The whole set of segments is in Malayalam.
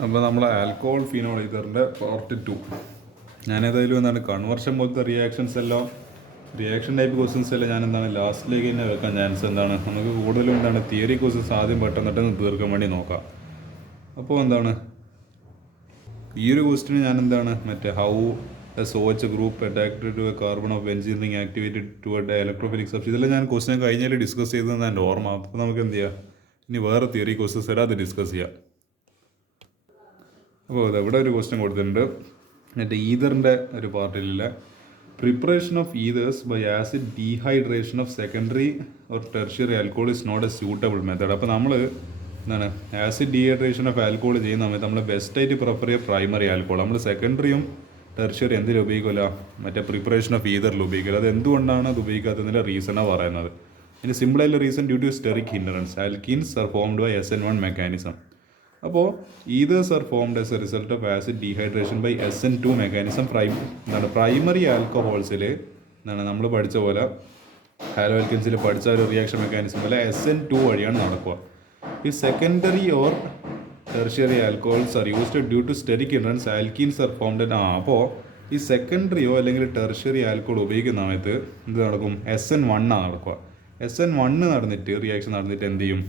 അപ്പോൾ നമ്മൾ ആൽക്കഹോൾ ഫിനോൾ ഈതറിൻ്റെ പാർട്ട് 2 ഞാനേതായാലും എന്താണ് കൺവേർഷൻ പോലത്തെ റിയാക്ഷൻ ടൈപ്പ് ക്വസ്റ്റ്യൻസ് എല്ലാം ഞാൻ എന്താണ് ലാസ്റ്റിലേക്ക് തന്നെ വെക്കാൻ ചാൻസ് എന്താണ് നമുക്ക് കൂടുതലും എന്താണ് തിയറി ക്വസ്റ്റ്യൻസ് ആദ്യം പെട്ടെന്ന് തീർക്കാൻ വേണ്ടി നോക്കാം. അപ്പോൾ എന്താണ് ഈ ഒരു ക്വസ്റ്റിന് ഞാൻ എന്താണ് how a such group attached to a carbon of benzene ring activated toward electrophilic substance ഇതെല്ലാം ഞാൻ ക്വസ്റ്റിനെ കഴിഞ്ഞാൽ ഡിസ്കസ് ചെയ്തതെന്ന് എൻ്റെ ഓർമ്മ. അപ്പോൾ നമുക്ക് എന്ത് ചെയ്യാം, ഇനി വേറെ തിയറി ക്വസ്റ്റ്യൻസ് എല്ലാം അത് ഡിസ്കസ് ചെയ്യാം. അപ്പോൾ ഇവിടെ ഒരു ക്വസ്റ്റ്യൻ കൊടുത്തിട്ടുണ്ട്. ഈതറിൻ്റെ ഒരു പാർട്ടിലുള്ള preparation of ethers by acid dehydration of secondary or tertiary alcohol is not a suitable method. അപ്പോൾ നമ്മൾ എന്താണ് ആസിഡ് ഡീഹൈഡ്രേഷൻ ഓഫ് ആൽക്കഹോൾ ചെയ്യുന്ന സമയത്ത് നമ്മൾ ബെസ്റ്റായിട്ട് പ്രിഫർ ചെയ്യുക പ്രൈമറി ആൽക്കഹോൾ. നമ്മൾ സെക്കൻഡറിയും ടെർഷ്യറി എന്തിൽ ഉപയോഗിക്കില്ല, പ്രിപ്പറേഷൻ ഓഫ് ഈതറിൽ ഉപയോഗിക്കില്ല. അത് എന്തുകൊണ്ടാണ് അത് ഉപയോഗിക്കാത്തതിൻ്റെ റീസണാണ് പറയുന്നത്. ഇനി സിമ്പിളായിട്ടുള്ള reason due to steric hindrance alkenes are formed by SN1 mechanism. അപ്പോൾ ethers are formed as a result of acid dehydration by SN2 mechanism. Primary ആൽക്കഹോൾസിൽ നമ്മൾ പഠിച്ച പോലെ ഹാലോ ആൽക്കൻസിൽ പഠിച്ച ഒരു റിയാക്ഷൻ മെക്കാനിസം പോലെ SN2 വഴിയാണ് നടക്കുക. ഈ secondary or tertiary alcohols are used due to steric hindrance alkenes are formed. അപ്പോൾ ഈ സെക്കൻഡറിയോ അല്ലെങ്കിൽ ടെർഷ്യറി ആൽക്കഹോൾ ഉപയോഗിക്കുന്ന സമയത്ത് എന്ത് നടക്കും, SN1 നടക്കുക. SN1 നടന്നിട്ട് റിയാക്ഷൻ നടന്നിട്ട് എന്ത് ചെയ്യും,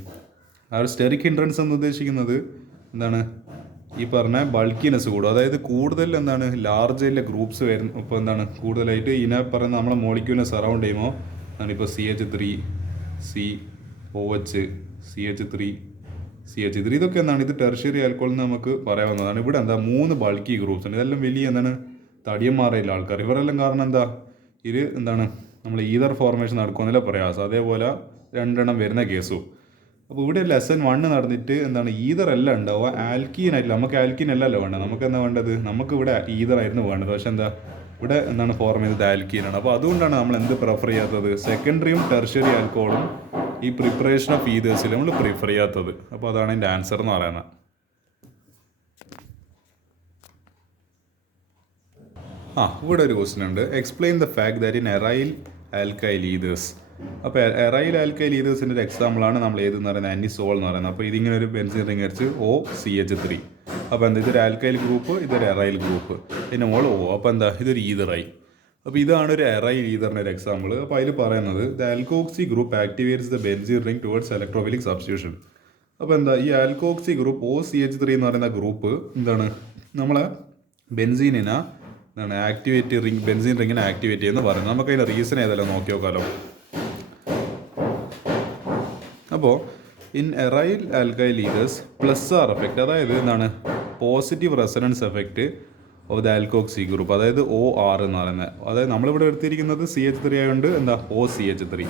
ആ ഒരു സ്റ്റെറിക് ഹിൻഡറൻസ് എന്ന് ഉദ്ദേശിക്കുന്നത് എന്താണ്, ഈ പറഞ്ഞ ബൾക്കിനെസ് കൂടും. അതായത് കൂടുതൽ എന്താണ് ലാർജ് ഗ്രൂപ്പ്സ് വരും. ഇപ്പോൾ എന്താണ് കൂടുതലായിട്ട് ഇതിനെ പറയുന്ന നമ്മളെ മോളിക്യൂലിനെ സറൗണ്ട് ചെയ്യുമ്പോൾ ഇപ്പോൾ CH3 COH CH3 CH3 ഇതൊക്കെ എന്താണ്, ഇത് ടെർഷ്യറി ആൽക്കഹോൾ എന്ന് നമുക്ക് പറയാവുന്നതാണ്. ഇവിടെ എന്താ 3 ബൾക്കി ഗ്രൂപ്പ്സ് ഉണ്ട്. ഇതെല്ലാം വലിയ എന്താണ് തടിയന്മാരയില്ല ആൾക്കാർ. ഇവരെല്ലാം കാരണം എന്താ ഇത് എന്താണ് നമ്മൾ ഈതർ ഫോർമേഷൻ നടക്കുമെന്നല്ല പ്രയാസം. അതേപോലെ 2 എണ്ണം വരുന്ന കേസും. അപ്പോൾ ഇവിടെ SN1 നടന്നിട്ട് എന്താണ് ഈതർ അല്ല ഉണ്ടാവുക, ആൽക്കീൻ ആയിട്ടില്ല. നമുക്ക് ആൽക്കീൻ അല്ലല്ലോ വേണ്ടത്, നമുക്ക് എന്താ വേണ്ടത്, നമുക്ക് ഇവിടെ ഈതർ ആയിരുന്നു വേണ്ടത്. പക്ഷെ എന്താ ഇവിടെ എന്താണ് ഫോർം ചെയ്തത് ആൽക്കീനാണ്. അപ്പോൾ അതുകൊണ്ടാണ് നമ്മൾ എന്ത് പ്രിഫർ ചെയ്യാത്തത്, സെക്കൻഡറിയും ടെർഷ്യറി ആൽക്കഹോളും ഈ പ്രിപ്പറേഷൻ ഓഫ് ഈതേഴ്സിൽ നമ്മൾ പ്രിഫർ ചെയ്യാത്തത്. അപ്പോൾ അതാണ് എൻ്റെ ആൻസർ എന്ന് പറയുന്നത്. ഇവിടെ ഒരു ക്വസ്റ്റ്യൻ ഉണ്ട്. Explain the fact that in aryl alkyl ethers. അപ്പോൾ എറൈൽ ആൽക്കൈൽ ഈതേഴ്സിൻ്റെ ഒരു എക്സാമ്പിളാണ് നമ്മൾ ഏതെന്ന് പറയുന്നത് അനിസോൾ എന്ന് പറയുന്നത്. അപ്പോൾ ഇതിങ്ങനെ ഒരു ബെൻസീൻ റിംഗ് അടിച്ച് OCH3. അപ്പോൾ എന്താ ഇതൊരു ആൽക്കൈൽ ഗ്രൂപ്പ്, ഇതൊരു എറൈൽ ഗ്രൂപ്പ്, പിന്നെ ഓൾ O. അപ്പോൾ എന്താ ഇതൊരു ഈതറായി. അപ്പോൾ ഇതാണ് ഒരു എറൈൽ ഈതറിൻ്റെ ഒരു എക്സാമ്പിൾ. അപ്പോൾ അതിൽ പറയുന്നത് the alkoxy group activates the benzene ring towards electrophilic substitution. അപ്പോൾ എന്താ ഈ ആൽക്കോക്സി ഗ്രൂപ്പ് OCH3 എന്ന് പറയുന്ന ഗ്രൂപ്പ് എന്താണ് നമ്മളെ ബെൻസീനിനെ ബെൻസീൻ റിങ്ങിനെ ആക്ടിവേറ്റ് ചെയ്യുന്ന പറയുന്നത്. നമുക്ക് അതിൻ്റെ റീസൺ ഏതെല്ലാം നോക്കി നോക്കാമല്ലോ. അപ്പോൾ in aryl alkyl ethers plus R effect, അതായത് എന്താണ് positive resonance effect of the alkoxy group, അതായത് OR എന്ന് പറയുന്നത്. അതായത് നമ്മളിവിടെ എടുത്തിരിക്കുന്നത് CH3 ആയതുകൊണ്ട് എന്താ OCH3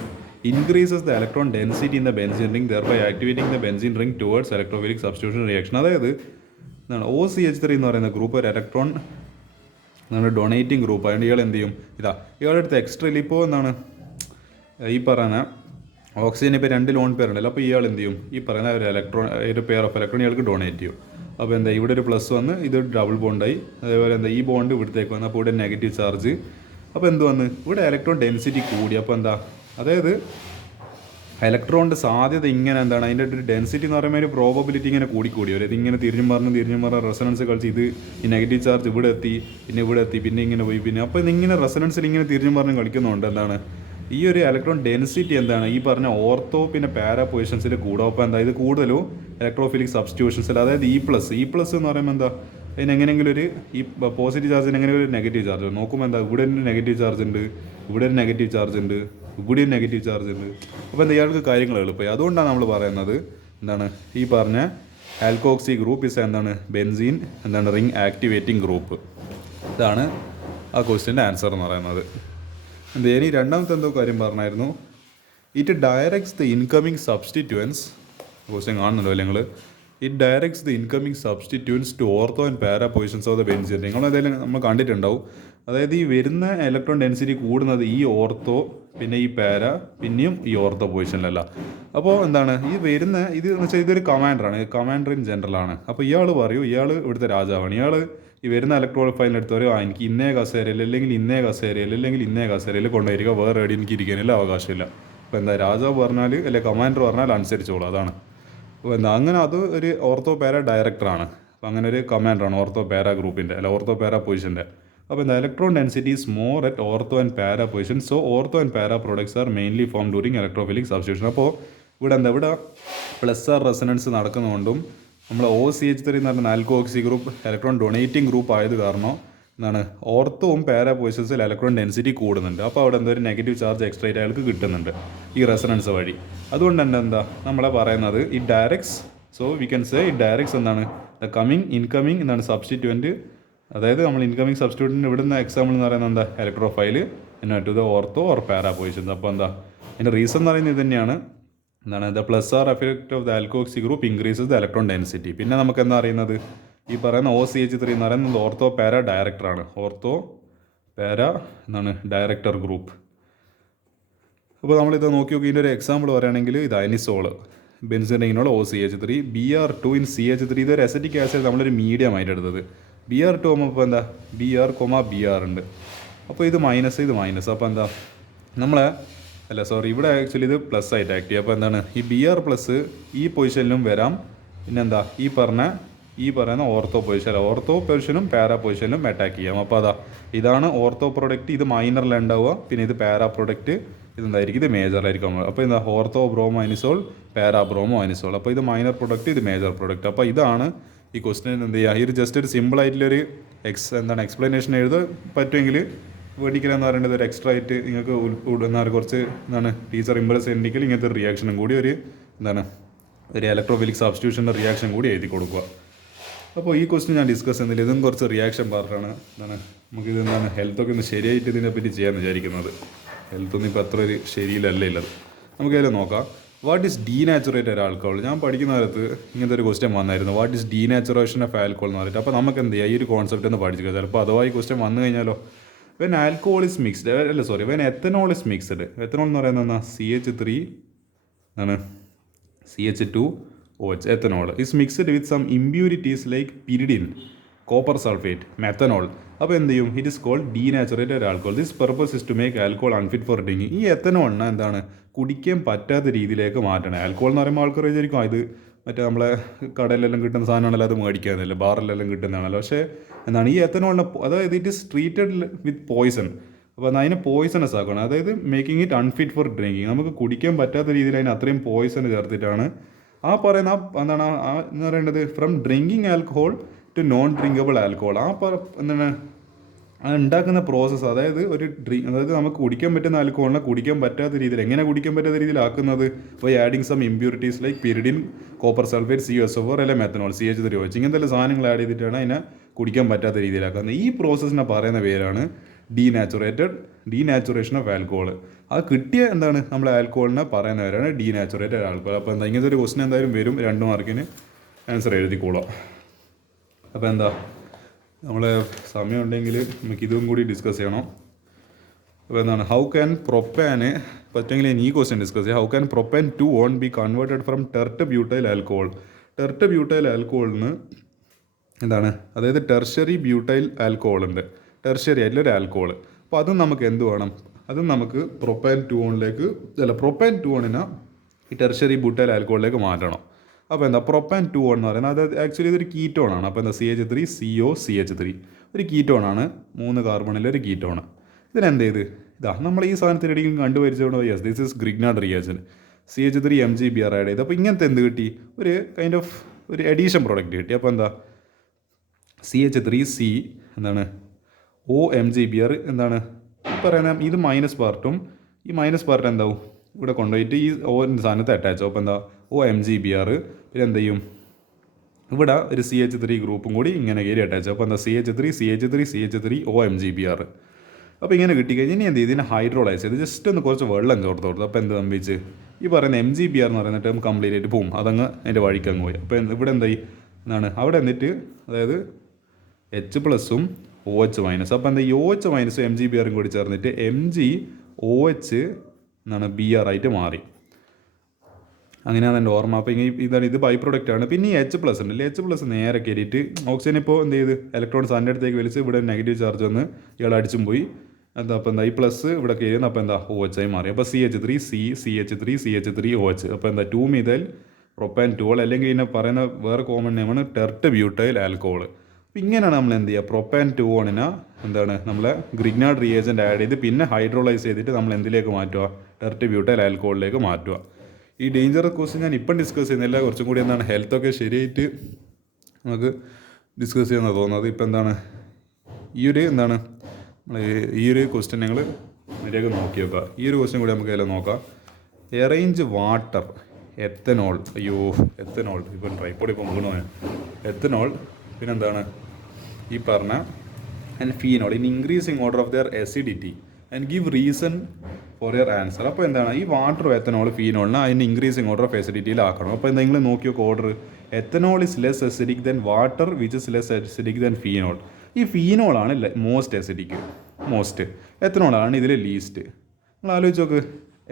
increases the electron density in the benzene ring thereby activating the benzene ring towards electrophilic substitution reaction. അതായത് എന്താണ് OCH3 എന്ന് പറയുന്ന ഗ്രൂപ്പ് ഒരു ഇലക്ട്രോൺ ഡൊണേറ്റിംഗ് ഗ്രൂപ്പ്. അതുകൊണ്ട് ഇയാൾ എന്ത് ചെയ്യും, ഇയാളുടെ അടുത്ത് എക്സ്ട്രയിൽ ഇപ്പോൾ എന്താണ് ഈ പറയുന്ന ഓക്സിജൻ ഇപ്പോൾ 2 ലോൺ പെയർ ഉണ്ടല്ലോ. അപ്പോൾ ഇയാൾ എന്ത് ചെയ്യും, ഈ പറയുന്ന ഒരു പെയർ ഓഫ് ഇലക്ട്രോൺ ഇയാൾക്ക് ഡൊണേറ്റ് ചെയ്യും. അപ്പോൾ എന്താ ഇവിടെ ഒരു പ്ലസ് വന്ന് ഇത് ഡബിൾ ബോണ്ടായി. അതേപോലെ എന്താ ഈ ബോണ്ട് ഇവിടത്തേക്ക് വന്ന്, അപ്പോൾ ഇവിടെ നെഗറ്റീവ് ചാർജ്. അപ്പോൾ എന്ത് വന്ന് ഇവിടെ ഇലക്ട്രോൺ ഡെൻസിറ്റി കൂടി. അപ്പോൾ എന്താ അതായത് ഇലക്ട്രോണിൻ്റെ സാധ്യത ഇങ്ങനെ എന്താണ് അതിൻ്റെ ഒരു ഡെൻസിറ്റി എന്ന് പറയുമ്പോൾ ഒരു പ്രോബബിലിറ്റി ഇങ്ങനെ കൂടി വരും. ഇതിങ്ങനെ തിരിഞ്ഞും പറഞ്ഞ് റെസൊണൻസ് കളിച്ച് ഇത് ഈ നെഗറ്റീവ് ചാർജ് ഇവിടെ എത്തി, പിന്നെ ഇവിടെ എത്തി, പിന്നെ ഇങ്ങനെ പോയി, പിന്നെ അപ്പോൾ ഇതിങ്ങനെ റെസൊണൻസിൽ ഇങ്ങനെ തിരിഞ്ഞും പറഞ്ഞ് കളിക്കുന്നുണ്ട്. എന്താണ് ഈ ഒരു ഇലക്ട്രോൺ ഡെൻസിറ്റി എന്താണ് ഈ പറഞ്ഞ ഓർത്തോ പിന്നെ പാരാ പൊസിഷൻസിൽ കൂടും. അപ്പോൾ എന്താ ഇത് കൂടുതലും ഇലക്ട്രോഫിലിക് സബ്സ്റ്റിറ്റ്യൂഷൻസിൽ, അതായത് ഇ പ്ലസ് എന്ന് പറയുമ്പോൾ എന്താ അതിനെങ്ങനെയെങ്കിലും ഒരു ഈ പോസിറ്റീവ് ചാർജിന് എങ്ങനെയെങ്കിലും ഒരു നെഗറ്റീവ് ചാർജ് നോക്കുമ്പോൾ എന്താ ഇവിടെ ഒരു നെഗറ്റീവ് ചാർജ് ഉണ്ട്, ഇവിടെ ഒരു നെഗറ്റീവ് ചാർജ് ഉണ്ട്, ഇവിടെ ഒരു നെഗറ്റീവ് ചാർജ് ഉണ്ട്. അപ്പോൾ എന്താ ഇയാൾക്ക് കാര്യങ്ങൾ എളുപ്പമായി. അതുകൊണ്ടാണ് നമ്മൾ പറയുന്നത് എന്താണ് ഈ പറഞ്ഞ ആൽക്കോക്സി ഗ്രൂപ്പ് ഇസ് എന്താണ് ബെൻസീൻ റിംഗ് ആക്ടിവേറ്റിംഗ് ഗ്രൂപ്പ്. ഇതാണ് ആ ക്വസ്റ്റ്യൻ്റെ ആൻസർ എന്ന് പറയുന്നത്. ഇനി രണ്ടാമത്തെ എന്തോ കാര്യം പറഞ്ഞായിരുന്നു. It directs the incoming substituents, question കാണുന്നുണ്ടോ നിങ്ങൾ, it directs the incoming substituents to ortho and para positions of the benzene. നിങ്ങളേതായാലും നമ്മൾ കണ്ടിട്ടുണ്ടാവും. അതായത് ഈ വരുന്ന ഇലക്ട്രോൺ ഡെൻസിറ്റി കൂടുന്നത് ഈ ഓർത്തോ പിന്നെ ഈ പാര പിന്നെയും ഈ ഓർത്തോ പൊസിഷനിലല്ല. അപ്പോൾ എന്താണ് ഈ വരുന്ന ഇത് എന്ന് വെച്ചാൽ ഇതൊരു കമാൻഡർ ഇൻ ജനറലാണ്. അപ്പോൾ ഇയാൾ പറയൂ ഇയാൾ ഇവിടുത്തെ രാജാവാണ്. ഇയാൾ ഈ വരുന്ന ഇലക്ട്രോൺ ഫൈൽ എടുത്തവരോ എനിക്ക് ഇന്നേ കസേരയിൽ അല്ലെങ്കിൽ ഇന്നേ കസേരയിൽ കൊണ്ടുപോയിരിക്കുക, വേറെ എവിടെ എനിക്ക് ഇരിക്കാനില്ല അവകാശമില്ല. അപ്പോൾ എന്താ രാജാവ് പറഞ്ഞാൽ അല്ലെങ്കിൽ കമാൻഡർ പറഞ്ഞാൽ അനുസരിച്ചോളൂ, അതാണ്. അപ്പോൾ എന്താ അങ്ങനെ അത് ഒരു ഓർത്തോ പാര ഡയറക്ടറാണ്. അപ്പോൾ അങ്ങനെ ഒരു കമാൻഡാണ് ഓർത്തോ പാര ഗ്രൂപ്പിൻ്റെ അല്ല ഓർത്തോ പാര പൊസിഷൻ്റെ. അപ്പോൾ എന്താ electron density is more at ortho and പാര പൊസിഷൻ. സോ ഓർത്തോ ആൻഡ് പാര products R mainly form during electrophilic substitution. അപ്പോൾ ഇവിടെ പ്ലസ് ആർ റെസനൻസ് നടക്കുന്നതുകൊണ്ടും നമ്മൾ OCH3 എന്ന് പറഞ്ഞ alkoxy group electron donating group ആയത് കാരണം എന്താണ് ഓർത്തോവും പാര പൊസിഷൻസിൽ ഇലക്ട്രോൺ ഡെൻസിറ്റി കൂടുന്നുണ്ട്. അപ്പോൾ അവിടെ ഒരു നെഗറ്റീവ് ചാർജ് എക്സ്ട്രാ ആയിട്ട് അയാൾക്ക് കിട്ടുന്നുണ്ട് ഈ റെസനൻസ് വഴി. അതുകൊണ്ട് തന്നെ നമ്മളെ പറയുന്നത് it directs. So we can say it directs എന്താണ് ദ ഇൻകമിങ് എന്താണ് സബ്സ്റ്റിറ്റ്യൂവൻറ്റ്. അതായത് നമ്മൾ ഇൻകമിങ് സബ്സ്റ്റിറ്റ്യൂട്ടിൻ്റെ ഇവിടുന്ന് എക്സാമ്പിൾ എന്ന് പറയുന്നത് electrophile to the ortho or para positions. അപ്പോൾ അതിൻ്റെ റീസൺ എന്ന് പറയുന്നത് ഇത് തന്നെയാണ്. The plus R effect of the alkoxy group increases the electron density. പിന്നെ നമുക്ക് എന്താ അറിയുന്നത് ഈ പറയുന്ന OCH3 എന്ന് പറയുന്നത് ഓർത്തോ പാര ഡയറക്ടറാണ്. ഓർത്തോ പാര ഡയറക്ടർ ഗ്രൂപ്പ്. അപ്പോൾ നമ്മളിത് നോക്കി ഇതിൻ്റെ ഒരു എക്സാമ്പിൾ പറയുകയാണെങ്കിൽ ഇത് അനിസോള് ബെൻസിനോൾ OCH3 Br2 ഇൻ CH3. ഇതൊരു അസറ്റിക് ആസിഡ് നമ്മളൊരു മീഡിയം ആയിട്ട് എടുത്തത്. Br2 ആകുമ്പോൾ ഇപ്പോൾ Br, ഉണ്ട്. അപ്പോൾ ഇത് മൈനസ് അപ്പോൾ ഇവിടെ ആക്ച്വലി ഇത് പ്ലസ് ആയിട്ട് ആക്ട് ചെയ്യും. അപ്പോൾ ഈ Br പ്ലസ് ഈ പൊസിഷനിലും വരാം. പിന്നെ ഈ പറയുന്ന ഓർത്തോ പൊസിഷനും പാരാ പൊസിഷനിലും അറ്റാക്ക് ചെയ്യാം. അപ്പോൾ ഇതാണ് ഓർത്തോ പ്രൊഡക്റ്റ്. ഇത് മൈനറിലുണ്ടാവുക. പിന്നെ ഇത് പാരാ പ്രൊഡക്റ്റ് ഇതെന്തായിരിക്കും ഇത് മേജറിലായിരിക്കും. അപ്പോൾ ortho bromo anisole, para bromo anisole. അപ്പോൾ ഇത് മൈനർ പ്രൊഡക്റ്റ്, ഇത് മേജർ പ്രൊഡക്റ്റ്. അപ്പോൾ ഇതാണ് ഈ ക്വസ്റ്റ്യൻ എന്ത് ചെയ്യുക. ഇത് ജസ്റ്റ് ഒരു സിമ്പിളായിട്ടുള്ളൊരു എക്സ്പ്ലനേഷൻ എഴുതാൻ പറ്റുമെങ്കിൽ വേണ്ടിക്കലെന്ന് പറയുന്നത് ഒരു എക്സ്ട്രാ ആയിട്ട് നിങ്ങൾക്ക് കുറച്ച് ടീച്ചർ ഇമ്പ്രസ് ഉണ്ടെങ്കിൽ ഇങ്ങനത്തെ ഒരു റിയാക്ഷനും കൂടി ഒരു ഇലക്ട്രോഫിലിക് സബ്സ്റ്റിറ്റ്യൂഷൻ്റെ റിയാക്ഷൻ കൂടി എഴുതി കൊടുക്കുക. അപ്പോൾ ഈ ക്വസ്റ്റ്യൻ ഞാൻ ഡിസ്കസ് ചെയ്യുന്നില്ല. ഇതും കുറച്ച് റിയാക്ഷൻ പാർട്ടാണ്. നമുക്കിത് ഹെൽത്തൊക്കെ ഒന്ന് ശരിയായിട്ട് ഇതിനെപ്പറ്റി ചെയ്യാൻ വിചാരിക്കുന്നത്. ഹെൽത്തൊന്നും ഇപ്പോൾ അത്ര ഒരു ശരിയിലല്ല ഉള്ളത്. നമുക്കതിൽ നോക്കാം. What is denatured alcohol? ഞാൻ പഠിക്കുന്ന കാലത്ത് ഇങ്ങനത്തെ ഒരു ക്വസ്റ്റ്യൻ വന്നായിരുന്നു. What is denaturation of alcohol എന്ന് പറഞ്ഞിട്ട്. അപ്പോൾ നമുക്ക് എന്ത് ചെയ്യാം, ഈ ഒരു കോൺസെപ്റ്റ് ഒന്ന് പഠിച്ചു. ചിലപ്പോൾ അഥവാ ഈ ക്വസ്റ്റ്യൻ വന്നു കഴിഞ്ഞാലോ when alcohol is mixed when ethanol is mixed. Ethanol എന്ന് പറയുന്നത് CH3 CH2OH ethanol is mixed with some impurities like pyridine, copper sulphate, methanol. അപ്പോൾ എന്ത് ചെയ്യും, it is called denatured alcohol. This purpose is to make alcohol unfit for drinking. ഈ എത്തനോളിനെ കുടിക്കാൻ പറ്റാത്ത രീതിയിലേക്ക് മാറ്റണം. ആൽക്കഹോൾ എന്ന് പറയുമ്പോൾ ആൾക്കാർ വിചാരിക്കും ഇത് നമ്മളെ കടയിലെല്ലാം കിട്ടുന്ന സാധനമാണല്ലോ, അത് മേടിക്കാന്നല്ലോ, ബാറിലെല്ലാം കിട്ടുന്നതാണല്ലോ. പക്ഷേ ഈ എത്തനോളിനെ അതായത് it is treated with poison. അപ്പോൾ അതിനെ പോയിസണസ് ആക്കണം. അതായത് making it unfit for drinking. നമുക്ക് കുടിക്കാൻ പറ്റാത്ത രീതിയിൽ അതിന് അത്രയും പോയിസൺ ചേർത്തിട്ടാണ് എന്ന് പറയേണ്ടത് from drinking alcohol to non drinkable alcohol. ഉണ്ടാക്കുന്ന പ്രോസസ്സ്, അതായത് അതായത് നമുക്ക് കുടിക്കാൻ പറ്റുന്ന ആൽക്കഹോളിനെ കുടിക്കാൻ പറ്റാത്ത രീതിയിൽ എങ്ങനെ കുടിക്കാൻ പറ്റാത്ത രീതിയിലാക്കുന്നത് by adding some impurities like pyridine, copper sulphate, COSO4 അല്ലെങ്കിൽ മെത്തനോൾ, CH3OH ഇങ്ങനത്തെ സാധനങ്ങൾ ആഡ് ചെയ്തിട്ടാണ് അതിനെ കുടിക്കാൻ പറ്റാത്ത രീതിയിലാക്കുന്നത്. ഈ പ്രോസസ്സിനെ പറയുന്ന പേരാണ് ഡീനാച്ചുറേഷൻ ഓഫ് ആൽക്കഹോൾ. അത് കിട്ടിയ നമ്മുടെ ആൽക്കഹോളിനെ പറയുന്ന പേരാണ് ഡീനാച്ചുറേറ്റഡ് ആൽക്കഹോൾ. അപ്പോൾ ഇങ്ങനത്തെ ഒരു ക്വസ്റ്റൻ എന്തായാലും വരും. 2 മാർക്കിന് ആൻസർ എഴുതിക്കോളാം. അപ്പോൾ നമ്മൾ സമയം ഉണ്ടെങ്കിൽ നമുക്ക് ഇതും കൂടി ഡിസ്കസ് ചെയ്യണം. അപ്പോൾ ഹൗ ക്യാൻ പ്രൊപ്പാന് പറ്റുമെങ്കിൽ ഈ ക്വസ്റ്റ്യൻ ഡിസ്കസ് ചെയ്യാം. How can propan 2 be converted from tert butyl alcohol? Tert butyl ആൽക്കഹോളിന് അതായത് ടെർഷറി ബ്യൂട്ടൈൽ ആൽക്കഹോൾ ഉണ്ട്, ടെർഷറി ആയിട്ടുള്ളൊരു ആൽക്കഹോൾ. അപ്പോൾ അതും നമുക്ക് എന്ത് വേണം, അതും നമുക്ക് പ്രൊപ്പാൻ 2 ഈ ടെർഷറി ബ്യൂട്ടൈൽ ആൽക്കഹോളിലേക്ക് മാറ്റണം. അപ്പോൾ പ്രൊപ്പാൻ 2 എന്ന് പറയുന്നത് അത് ആക്ച്വലി ഇതൊരു കീറ്റോണാണ്. അപ്പോൾ CH3COCH3 ഒരു കീറ്റോണാണ്, 3 കാർബണിലെ ഒരു കീറ്റോണ്. ഇതിനെന്ത് ചെയ്ത് നമ്മൾ ഈ സാധനത്തിനിടയിൽ കണ്ടുപരിച്ചുകൊണ്ട് yes this is Grignard reaction. CH3 MgBr add ചെയ്ത് അപ്പോൾ ഇങ്ങനത്തെ എന്ത് കിട്ടി, ഒരു കൈൻഡ് ഓഫ് ഒരു എഡീഷൻ പ്രോഡക്റ്റ് കിട്ടി. അപ്പോൾ CH3C OMgBr പറയുന്ന ഇത് മൈനസ് പാർട്ടും ഈ മൈനസ് പാർട്ട് എന്താവും ഇവിടെ കൊണ്ടുപോയിട്ട് ഈ സാധനത്ത് അറ്റാച്ച്. അപ്പോൾ OMgBr പിന്നെ എന്ത് ചെയ്യും, ഇവിടെ ഒരു CH3 ഗ്രൂപ്പും കൂടി ഇങ്ങനെ കയറി അറ്റാച്ച്. അപ്പോൾ CH3 OMgBr. അപ്പോൾ ഇങ്ങനെ കിട്ടിക്കഴിഞ്ഞാൽ ഇനി എന്ത് ചെയ്ത് ഇതിനെ ഹൈഡ്രോളൈസ് ചെയ്ത് ജസ്റ്റ് ഒന്ന് കുറച്ച് വെള്ളം ചോർത്ത് കൊടുത്തു. അപ്പോൾ എന്ത് സംഭവിച്ച് ഈ പറയുന്ന MgBr എന്ന് പറയുന്ന ടേം കംപ്ലീറ്റ് ആയിട്ട് പോവും, അതങ്ങ് അതിൻ്റെ വഴിക്കങ്ങ് പോയി. അപ്പോൾ ഇവിടെ എന്തായി അവിടെ എന്നിട്ട് അതായത് H+ഉം OH-. അപ്പോൾ ഈ OH- MgBr കൂടി ചേർന്നിട്ട് MgOH Br ആയിട്ട് മാറി. അങ്ങനെയാണ് എൻ്റെ ഓർമ്മ. അപ്പോൾ ഇത് ബൈ പ്രൊഡക്റ്റ് ആണ്. പിന്നെ ഈ H+ ഉണ്ടല്ലേ, H+ നേരെ കയറിയിട്ട് ഓക്സിജൻ ഇപ്പോൾ എന്ത് ചെയ്ത് ഇലക്ട്രോൺസ് അതിൻ്റെ അടുത്തേക്ക് വലിച്ച് ഇവിടെ നെഗറ്റീവ് ചാർജ് വന്ന് ഇയാൾ അടിച്ചും പോയി. അപ്പോൾ ഈ പ്ലസ് ഇവിടെ കയറിയെന്ന് അപ്പോൾ OH ആയി മാറി. അപ്പോൾ CH3OH. അപ്പോൾ 2 methyl പ്രൊപ്പാൻ ടോൾ, അല്ലെങ്കിൽ ഇതിനെ പറയുന്ന വേറെ കോമൺ നെയിമാണ് ടെർട്ട് ബ്യൂട്ടൈൽ ആൽക്കഹോൾ. അപ്പോൾ ഇങ്ങനെയാണ് നമ്മൾ എന്ത് ചെയ്യുക, പ്രൊപ്പാൻ ടോണിനെ എന്താണ് നമ്മളെ ഗ്രിഗ്നാർഡ് റിയേജൻ്റ് ആഡ് ചെയ്ത് പിന്നെ ഹൈഡ്രോളൈസ് ചെയ്തിട്ട് നമ്മൾ എന്തിലേക്ക് മാറ്റുക, ടെർട്ട് ബ്യൂട്ടൈൽ ആൽക്കഹോളിലേക്ക് മാറ്റുക. ഈ ഡേഞ്ചറസ് ക്വസ്റ്റ്യൻ ഞാൻ ഇപ്പം ഡിസ്കസ് ചെയ്യുന്നില്ല, കുറച്ചും കൂടി എന്താണ് ഹെൽത്തൊക്കെ ശരിയായിട്ട് നമുക്ക് ഡിസ്കസ് ചെയ്യുന്നത് തോന്നുന്നത്. ഇപ്പം എന്താണ് ഈ ഒരു എന്താണ് ഈ ഒരു ക്വസ്റ്റ്യൻ നിങ്ങൾ മര്യാദ നോക്കി വെക്കുക. ഈ ഒരു ക്വസ്റ്റ്യൻ കൂടി നമുക്ക് അതിൽ നോക്കാം. എറേഞ്ച് വാട്ടർ, എത്തനോൾ, എത്തനോൾ ഇപ്പം ട്രൈപ്പോഡ് ഇപ്പം വീണു, എത്തനോൾ പിന്നെന്താണ് ഈ പറഞ്ഞ and phenol in increasing order of their acidity and give reason for your answer. അപ്പോൾ എന്താണ് ഈ വാട്ടർ എത്തനോൾ ഫീനോളിന് അതിൻ്റെ ഇൻക്രീസിങ് ഓർഡർ ഓഫ് എസിഡിറ്റിയിലാക്കണം. അപ്പോൾ എന്തെങ്കിലും നോക്കി നോക്കുക order. Ethanol is less acidic than water which is less acidic than phenol. ഈ ഫീനോളാണ് മോസ്റ്റ് എസിഡിക്, മോസ്റ്റ്. എത്തനോളാണ് ഇതിൽ ലീസ്റ്റ്. നിങ്ങൾ ആലോചിച്ച് നോക്ക്,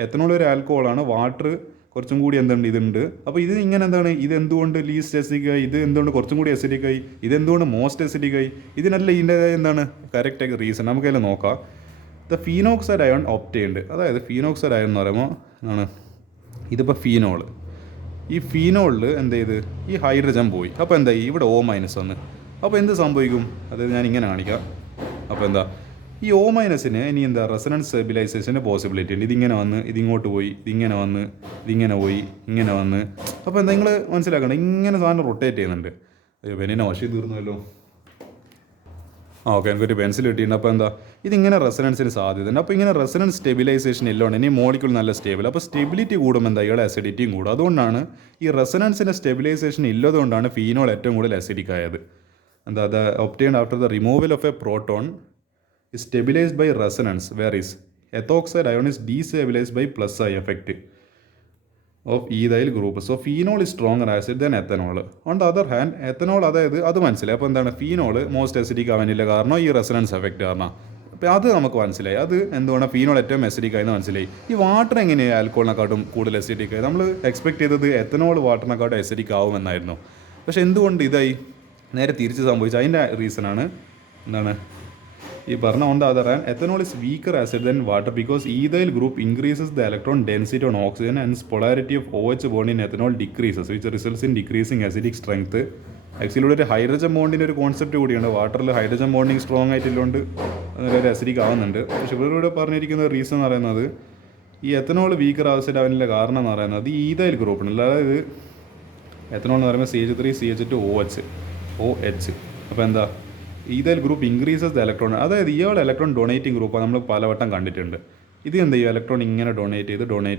എത്തനോൾ ഒരു ആൽക്കഹോളാണ്, വാട്ടർ കുറച്ചും കൂടി എന്തുണ്ട് ഇതുണ്ട്. അപ്പോൾ ഇത് ഇങ്ങനെ എന്താണ്, ഇത് എന്തുകൊണ്ട് ലീസ്റ്റ് എസിഡിക് ആയി, ഇത് എന്തുകൊണ്ട് കുറച്ചും കൂടി എസിഡിക് ആയി, ഇത് എന്തുകൊണ്ട് മോസ്റ്റ് എസിഡിക് ആയി, ഇതിനല്ല ഇതിൻ്റെ എന്താണ് കറക്റ്റ് റീസൺ നമുക്കതിൽ നോക്കാം. ദ ഫീനോക്സൈഡ് അയോൺ ഒബ്റ്റെയിൻഡ്, അതായത് ഫീനോക്സൈഡ് അയോൺ എന്ന് പറയുമ്പോൾ എന്താണ് ഇതിപ്പോൾ ഫീനോൾ, ഈ ഫീനോളിൽ എന്ത് ചെയ്ത് ഈ ഹൈഡ്രജൻ പോയി. അപ്പോൾ എന്തായി ഇവിടെ O- വന്ന്. അപ്പോൾ എന്ത് സംഭവിക്കും, അതായത് ഞാൻ ഇങ്ങനെ കാണിക്കാം. അപ്പോൾ എന്താ ഈ O- ഇനി എന്താ റെസൊണൻസ് സ്റ്റെബിലൈസേഷന് പോസിബിലിറ്റി ഉണ്ട്. ഇതിങ്ങനെ വന്ന് ഇതിങ്ങോട്ട് പോയി, ഇതിങ്ങനെ വന്ന് ഇതിങ്ങനെ പോയി, ഇങ്ങനെ വന്ന്. അപ്പോൾ എന്താ നിങ്ങൾ മനസ്സിലാക്കണം, ഇങ്ങനെ സാധനം റൊട്ടേറ്റ് ചെയ്യുന്നുണ്ട്. പെന്നിനെ വശി തീർന്നല്ലോ. ഓക്കെ, എനിക്കൊരു പെൻസിൽ കിട്ടിയിട്ടുണ്ട്. അപ്പോൾ എന്താ ഇതിങ്ങനെ റെസൊണൻസിന് സാധ്യതയുണ്ട്. അപ്പോൾ ഇങ്ങനെ റെസൊണൻസ് സ്റ്റെബിലൈസേഷൻ ഇല്ലോണ്ട് ഇനി മോളിക്യൂൾ നല്ല സ്റ്റേബിൾ. അപ്പോൾ സ്റ്റെബിലിറ്റി കൂടുമ്പോൾ എന്താ ഇയാളുടെ അസിഡിറ്റിയും കൂടും. അതുകൊണ്ടാണ് ഈ റെസൊണൻസിൻ്റെ സ്റ്റെബിലൈസേഷൻ ഇല്ലതുകൊണ്ടാണ് ഫീനോൾ ഏറ്റവും കൂടുതൽ അസിഡിക് ആയത്. എന്താ അത് obtained after the removal of A proton is stabilized by resonance, whereas ethoxide ion is destabilized by plus I effect of ethyl group. So phenol is stronger acid than ethanol. On the other hand, ethanol അതായത് അത് മനസ്സിലായി. അപ്പോൾ എന്താണ് ഫീനോൾ മോസ്റ്റ് അസിഡിക് ആവാനില്ല കാരണം ഈ റെസൊണൻസ് എഫക്റ്റ് കാരണം. അപ്പോൾ അത് നമുക്ക് മനസ്സിലായി. അത് എന്തുകൊണ്ട് ഫീനോൾ ഏറ്റവും അസിഡിക് ആയെന്ന് മനസ്സിലായി. ഈ വാട്ടർ എങ്ങനെയാണ് ആൽക്കഹോളിനെക്കാട്ടും കൂടുതൽ അസിഡിക് ആയി? നമ്മൾ എക്സ്പെക്ട് ചെയ്തത് എത്തനോൾ വാട്ടറിനെക്കാട്ടും അസിഡിക് ആവുമെന്നായിരുന്നു. പക്ഷേ എന്തുകൊണ്ട് ഇതായി നേരെ തിരിച്ച് സംഭവിച്ചു? അതിൻ്റെ റീസണാണ് എന്താണ് ഈ പറഞ്ഞ. On the other hand ethanol is weaker acid than water because ethyl group increases the electron density on oxygen and polarity of OH bond in ethanol decreases which results in decreasing acidic strength. Actually ഇവിടെ ഒരു ഹൈഡ്രജൻ ബോണ്ടിൻ്റെ ഒരു കോൺസെപ്റ്റ് കൂടിയുണ്ട്. വാട്ടറിൽ ഹൈഡ്രജൻ ബോണ്ടിങ് സ്ട്രോങ് ആയിട്ടില്ലോണ്ട് ഒരു അസിഡിക് ആവുന്നുണ്ട്. പക്ഷേ ഇവരിവിടെ പറഞ്ഞിരിക്കുന്ന റീസൺ എന്ന് പറയുന്നത് ഈ എത്തനോൾ വീക്കർ ആസിഡ് ആവാനുള്ള കാരണം എന്ന് പറയുന്നത് ഈ ഈതൈൽ ഗ്രൂപ്പാണ്. അതായത് എത്തനോൾ എന്ന് പറയുമ്പോൾ CH3CH2OH. അപ്പോൾ എന്താ ethyl group increases the electron, അതായത് ഇയാൾ ഇലക്ട്രോൺ ഡൊണേറ്റിംഗ് ഗ്രൂപ്പാണ്. നമ്മൾ പലവട്ടം കണ്ടിട്ടുണ്ട്. ഇത് എന്ത് ചെയ്യും, ഇലക്ട്രോൺ ഇങ്ങനെ ഡൊണേറ്റ്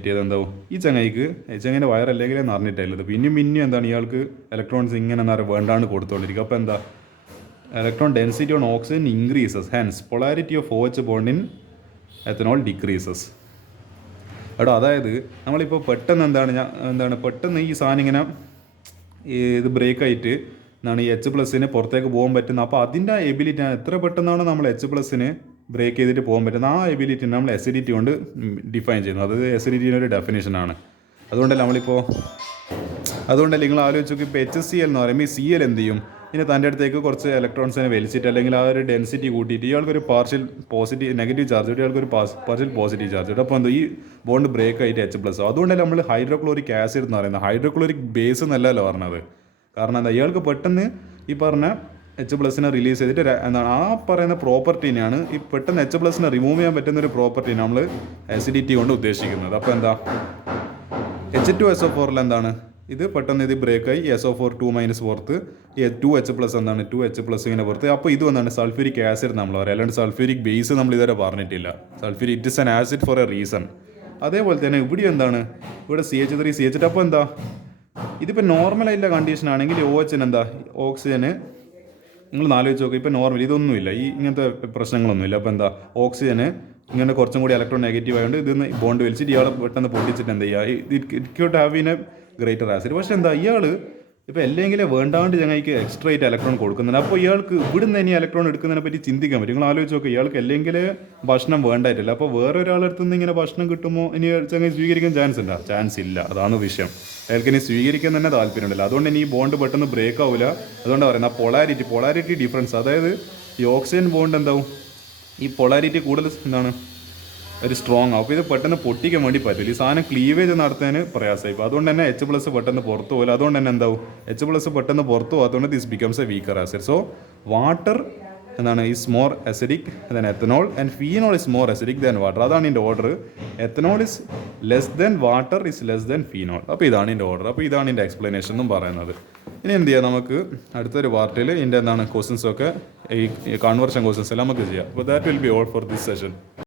ചെയ്ത് എന്താവും ഈ ചങ്ങൈൻ്റെ വയറല്ലെങ്കിൽ നിറഞ്ഞിട്ടില്ലത് പിന്നെയും എന്താണ് ഇയാൾക്ക് ഇലക്ട്രോൺസ് ഇങ്ങനെ വേണ്ടാണ്ട് കൊടുത്തുകൊണ്ടിരിക്കുക. അപ്പോൾ എന്താ electron density on oxygen increases, hence polarity of OH bond in ethanol decreases. എടോ അതായത് നമ്മളിപ്പോൾ പെട്ടെന്ന് പെട്ടെന്ന് ഈ സാധനം ഇങ്ങനെ ഇത് ബ്രേക്കായിട്ട് എന്നാണ് ഈ H+ പുറത്തേക്ക് പോകാൻ പറ്റുന്നത്. അപ്പോൾ അതിൻ്റെ എബിലിറ്റി എത്ര പെട്ടെന്നാണ് നമ്മൾ H+ ബ്രേക്ക് ചെയ്തിട്ട് പോകാൻ പറ്റുന്നത്, ആ എബിലിറ്റി നമ്മൾ എസിഡിറ്റി കൊണ്ട് ഡിഫൈൻ ചെയ്യുന്നത്. അത് എസിഡിറ്റിയുടെ ഒരു ഡെഫിനേഷനാണ്. അതുകൊണ്ടല്ലേ നിങ്ങൾ ആലോചിച്ച് നോക്കി, ഇപ്പോൾ HCl എന്ന് പറയുമ്പോൾ ഈ Cl എന്ത് ചെയ്യും, ഇനി തൻ്റെ അടുത്തേക്ക് കുറച്ച് ഇലക്ട്രോൺസിനെ വലിച്ചിട്ട് അല്ലെങ്കിൽ ആ ഒരു ഡെൻസിറ്റി കൂട്ടിയിട്ട് ഇയാൾക്കൊരു പാർഷ്യൽ പോസിറ്റീവ് നെഗറ്റീവ് ചാർജ് ഇട്ട് ഇയാൾക്കൊരു പാർഷ്യൽ പോസിറ്റീവ് ചാർജ് ഇട്ട്. അപ്പോൾ ഈ ബോണ്ട് ബ്രേക്ക് ആയിട്ട് H+. അതുകൊണ്ടല്ലേ നമ്മൾ ഹൈഡ്രോക്ലോറിക് ആസിഡ് എന്ന് പറയുന്നത്. ഹൈഡ്രോക്ലോറിക് ബേസ് എന്നല്ലല്ലോ പറഞ്ഞത്. കാരണം എന്താ ഇയാൾക്ക് പെട്ടെന്ന് ഈ പറഞ്ഞ H+ റിലീസ് ചെയ്തിട്ട് എന്താണ് ആ പറയുന്ന പ്രോപ്പർട്ടീനെയാണ് ഈ പെട്ടെന്ന് H+ റിമൂവ് ചെയ്യാൻ പറ്റുന്ന ഒരു പ്രോപ്പർട്ടി നമ്മൾ അസിഡിറ്റി കൊണ്ട് ഉദ്ദേശിക്കുന്നത്. അപ്പോൾ എന്താ H2SO4 എന്താണ് ഇത് പെട്ടെന്ന് ഇത് ബ്രേക്കായി SO4 2- പുറത്ത്, 2H+ എന്താണ് 2H+ ഇങ്ങനെ പുറത്ത്. അപ്പോൾ ഇത് വന്നാണ് സൾഫ്യൂരിക് ആസിഡ് നമ്മൾ പറയാം. അല്ലാണ്ട് സൾഫ്യൂരിക് ബേസ് നമ്മൾ ഇതുവരെ പറഞ്ഞിട്ടില്ല. Sulphuric it is an acid for a reason. അതേപോലെ തന്നെ ഇവിടെ എന്താണ് ഇവിടെ CH3CH2. അപ്പോൾ എന്താ ഇതിപ്പോൾ നോർമലായിട്ടുള്ള കണ്ടീഷൻ ആണെങ്കിൽ OH എന്താ ഓക്സിജന് നിങ്ങൾ ആലോചിച്ച് നോക്കുക. ഇപ്പോൾ നോർമൽ ഇതൊന്നുമില്ല, ഈ ഇങ്ങനത്തെ പ്രശ്നങ്ങളൊന്നുമില്ല. അപ്പോൾ എന്താ ഓക്സിജന് ഇങ്ങനെ കുറച്ചും കൂടി ഇലക്ട്രോൺ നെഗറ്റീവ് ആയതുകൊണ്ട് ഇതൊന്ന് ബോണ്ട് വലിച്ചിട്ട് ഇയാൾ പെട്ടെന്ന് പൊട്ടിച്ചിട്ട് എന്താ ചെയ്യുക, it cute have been A greater acid. പക്ഷേ എന്താ ഇയാൾ ഇപ്പോൾ അല്ലെങ്കിലും വേണ്ടാണ്ട് ഞങ്ങൾക്ക് എക്സ്ട്രാ ആയിട്ട് ഇലക്ട്രോൺ കൊടുക്കുന്നുണ്ട്. അപ്പോൾ ഇയാൾക്ക് ഇവിടുന്ന് ഇനി ഇലക്ട്രോൺ എടുക്കുന്നതിനെ പറ്റി ചിന്തിക്കാൻ പറ്റും. നിങ്ങൾ ആലോചിച്ച് നോക്കുക, ഇയാൾക്ക് അല്ലെങ്കിൽ ഭക്ഷണം വേണ്ടായിട്ടില്ല. അപ്പോൾ വേറെ ഒരാളടുത്ത് നിന്ന് ഇങ്ങനെ ഭക്ഷണം കിട്ടുമ്പോൾ ഇനി ചങ്ങായി സ്വീകരിക്കാൻ ചാൻസ് ഇല്ല. അതാണ് വിഷയം. അയാൾക്ക് ഇനി സ്വീകരിക്കാൻ തന്നെ താല്പര്യമുണ്ടല്ലോ. അതുകൊണ്ട് ഇനി ഈ ബോണ്ട് പെട്ടെന്ന് ബ്രേക്ക് ആവില്ല. അതുകൊണ്ട് പറയുന്നത് പൊളാരിറ്റി ഡിഫറൻസ്, അതായത് ഈ ഓക്സിജൻ ബോണ്ട് എന്താവും ഈ പൊളാരിറ്റി കൂടുതൽ എന്താണ് ഒരു സ്ട്രോങ് ആവും. അപ്പോൾ ഇത് പെട്ടെന്ന് പൊട്ടിക്കാൻ വേണ്ടി പറ്റില്ല. ഈ സാധനം ക്ലീവേജ് നടത്താൻ പ്രയാസമായി. അപ്പോൾ അതുകൊണ്ട് തന്നെ H+ പെട്ടെന്ന് പുറത്തു പോകില്ല. അതുകൊണ്ട് തന്നെ എന്താവും, H+ പെട്ടെന്ന് പുറത്തു പോകാത്തതുകൊണ്ട് this becomes a weaker acid. So water എന്താണ് is more acidic than ethanol and phenol is more acidic than water. അതാണ് ഇതിൻ്റെ order. Ethanol is less than water is less than phenol. അപ്പോൾ ഇതാണ് ഇതിൻ്റെ ഓർഡർ. അപ്പോൾ ഇതാണ് ഇതിൻ്റെ എക്സ്പ്ലനേഷൻ എന്നും പറയുന്നത്. ഇനി എന്ത് ചെയ്യാം, നമുക്ക് അടുത്തൊരു പാർട്ടിൽ ഇതിൻ്റെ എന്താണ് ക്വസ്റ്റ്യൻസൊക്കെ ഈ കൺവേർഷൻ ക്വസ്റ്റ്യൻസ് എല്ലാം നമുക്ക് ചെയ്യാം. അപ്പോൾ that will be all for this session.